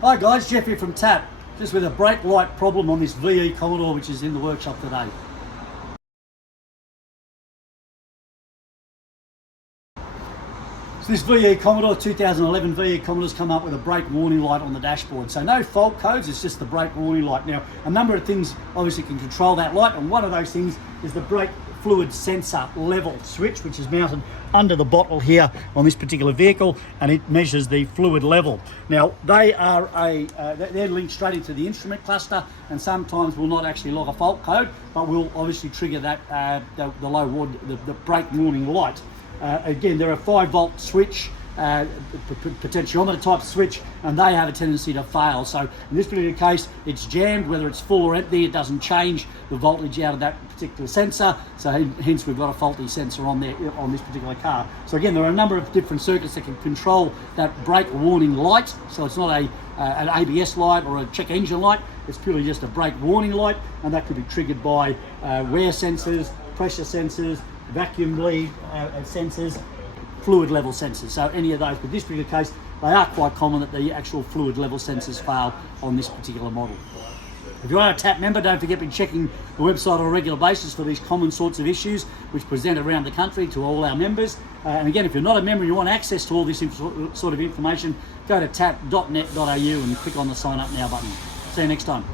Hi guys, Jeff here from TAP, just with a brake light problem on this VE Commodore which is in the workshop today. So this VE Commodore, 2011 VE Commodore's come up with a brake warning light on the dashboard. So no fault codes, it's just the brake warning light. Now, a number of things obviously can control that light, and one of those things is the brake fluid sensor level switch, which is mounted under the bottle here on this particular vehicle, and it measures the fluid level. Now, they are they're linked straight into the instrument cluster, and sometimes will not actually log a fault code, but will obviously trigger that the brake warning light. Again, they're a 5-volt switch, potentiometer type switch, and they have a tendency to fail. So in this particular case, it's jammed, whether it's full or empty, it doesn't change the voltage out of that particular sensor. So hence we've got a faulty sensor on there on this particular car. So again, there are a number of different circuits that can control that brake warning light. So it's not an ABS light or a check engine light, it's purely just a brake warning light, and that could be triggered by wear sensors, pressure sensors, vacuum bleed sensors, fluid level sensors. So any of those, but this particular case, they are quite common that the actual fluid level sensors fail on this particular model. If you are a TAP member, don't forget to be checking the website on a regular basis for these common sorts of issues which present around the country to all our members. And again, if you're not a member and you want access to all this sort of information, go to tap.net.au and click on the sign up now button. See you next time.